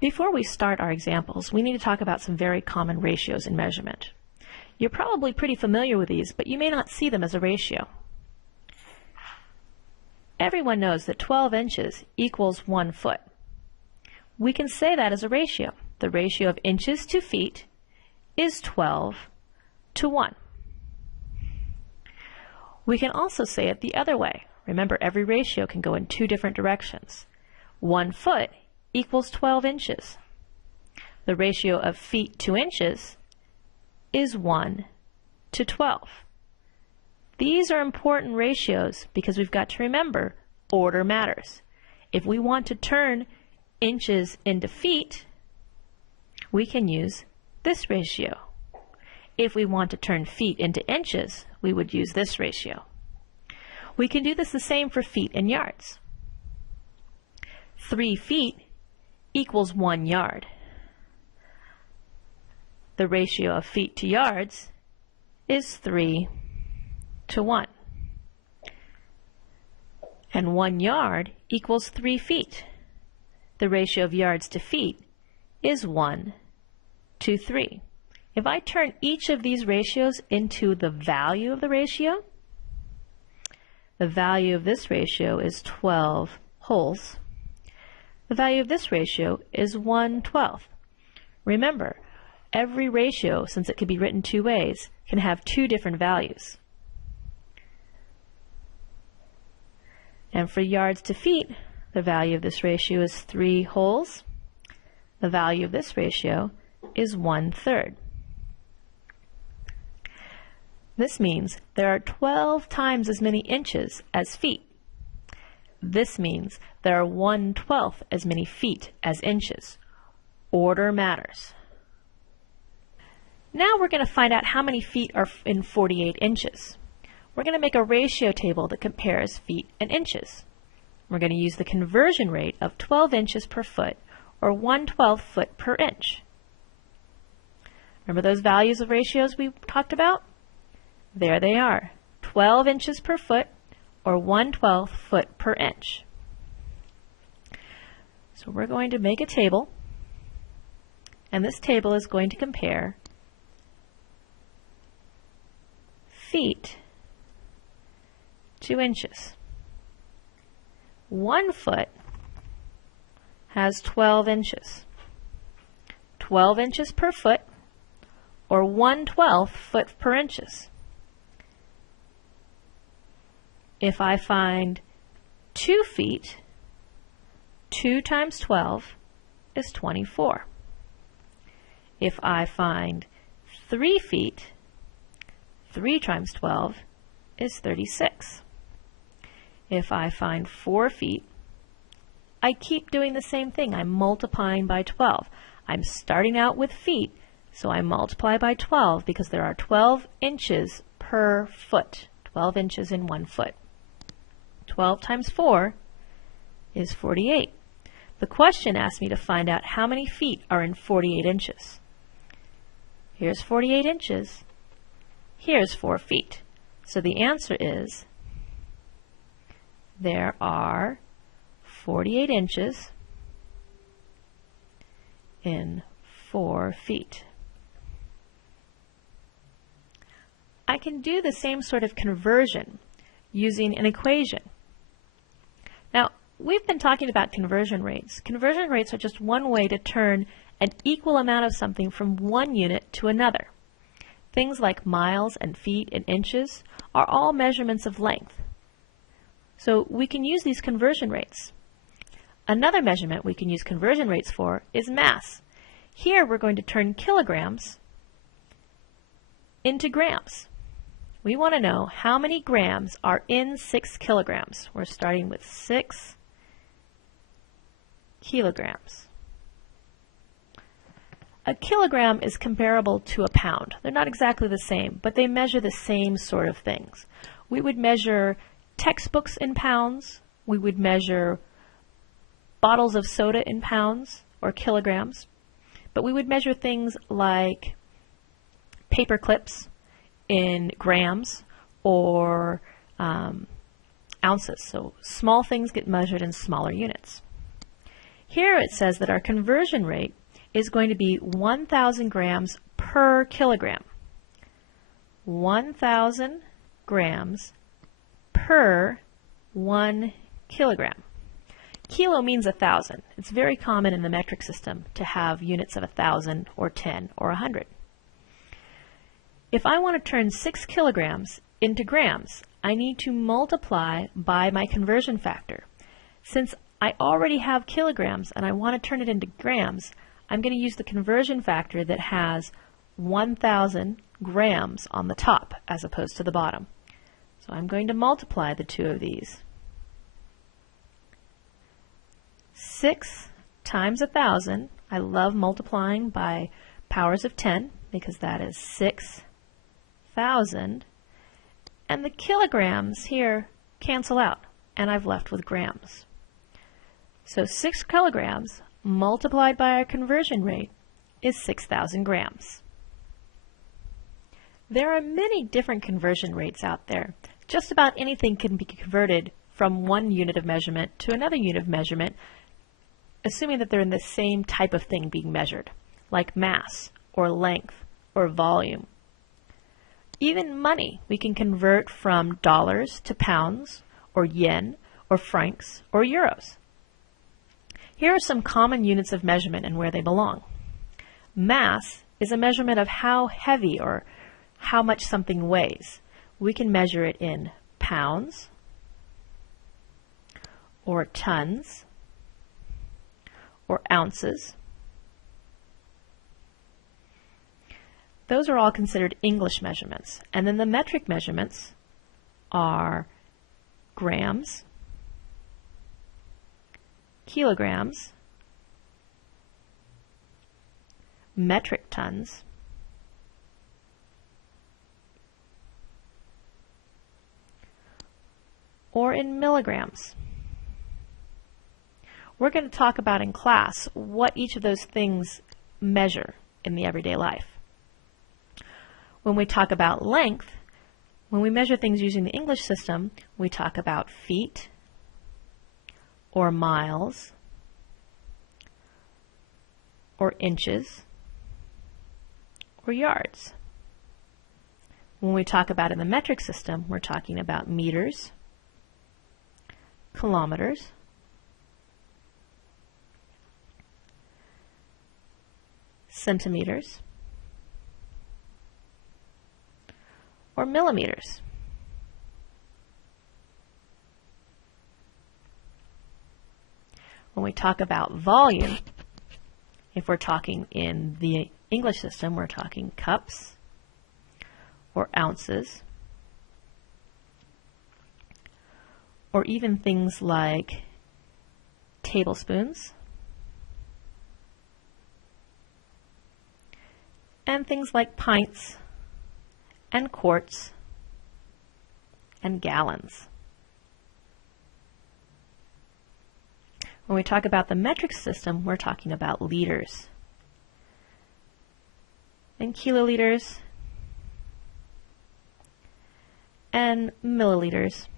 Before we start our examples, we need to talk about some very common ratios in measurement. You're probably pretty familiar with these, but you may not see them as a ratio. Everyone knows that 12 inches equals 1 foot. We can say that as a ratio. The ratio of inches to feet is 12 to 1. We can also say it the other way. Remember, every ratio can go in two different directions. 1 foot equals 12 inches. The ratio of feet to inches is 1 to 12. These are important ratios because we've got to remember order matters. If we want to turn inches into feet, we can use this ratio. If we want to turn feet into inches, we would use this ratio. We can do this the same for feet and yards. 3 feet equals 1 yard. The ratio of feet to yards is 3 to 1. And 1 yard equals 3 feet. The ratio of yards to feet is 1 to 3. If I turn each of these ratios into the value of the ratio, the value of this ratio is 12 wholes. The value of this ratio is 1/12. Remember, every ratio, since it can be written two ways, can have two different values. And for yards to feet, the value of this ratio is 3 wholes. The value of this ratio is 1/3. This means there are 12 times as many inches as feet. This means there are 1/12 as many feet as inches. Order matters. Now we're going to find out how many feet are in 48 inches. We're going to make a ratio table that compares feet and inches. We're going to use the conversion rate of 12 inches per foot, or 1/12 foot per inch. Remember those values of ratios we talked about? There they are, 12 inches per foot, or 1/12 foot per inch. So we're going to make a table, and this table is going to compare feet to inches. 1 foot has 12 inches. 12 inches per foot, or 1/12 foot per inches. If I find 2 feet, 2 times 12 is 24. If I find 3 feet, 3 times 12 is 36. If I find 4 feet, I keep doing the same thing. I'm multiplying by 12. I'm starting out with feet, so I multiply by 12 because there are 12 inches per foot. 12 inches in 1 foot. 12 times 4 is 48. The question asked me to find out how many feet are in 48 inches. Here's 48 inches. Here's 4 feet. So the answer is there are 48 inches in 4 feet. I can do the same sort of conversion using an equation. Now, we've been talking about conversion rates. Conversion rates are just one way to turn an equal amount of something from one unit to another. Things like miles and feet and inches are all measurements of length. So we can use these conversion rates. Another measurement we can use conversion rates for is mass. Here we're going to turn kilograms into grams. We want to know how many grams are in 6 kilograms. We're starting with 6 kilograms. A kilogram is comparable to a pound. They're not exactly the same, but they measure the same sort of things. We would measure textbooks in pounds. We would measure bottles of soda in pounds or kilograms. But we would measure things like paper clips in grams or ounces. So small things get measured in smaller units. Here it says that our conversion rate is going to be 1,000 grams per kilogram. 1,000 grams per 1 kilogram. Kilo means 1,000. It's very common in the metric system to have units of 1,000 or 10 or 100. If I want to turn 6 kilograms into grams, I need to multiply by my conversion factor. Since I already have kilograms and I want to turn it into grams, I'm going to use the conversion factor that has 1,000 grams on the top as opposed to the bottom. So I'm going to multiply the two of these. 6 times 1,000, I love multiplying by powers of 10 because that is 6,000, and the kilograms here cancel out and I've left with grams. So 6 kilograms multiplied by our conversion rate is 6,000 grams. There are many different conversion rates out there. Just about anything can be converted from one unit of measurement to another unit of measurement, assuming that they're in the same type of thing being measured, like mass, or length, or volume. Even money we can convert from dollars to pounds, or yen, or francs, or euros. Here are some common units of measurement and where they belong. Mass is a measurement of how heavy or how much something weighs. We can measure it in pounds, or tons, or ounces. Those are all considered English measurements. And then the metric measurements are grams, kilograms, metric tons, or in milligrams. We're going to talk about in class what each of those things measure in the everyday life. When we talk about length, when we measure things using the English system, we talk about feet, or miles, or inches, or yards. When we talk about in the metric system, we're talking about meters, kilometers, centimeters, or millimeters. When we talk about volume, if we're talking in the English system, we're talking cups or ounces, or even things like tablespoons, and things like pints and quarts and gallons. When we talk about the metric system, we're talking about liters and kiloliters and milliliters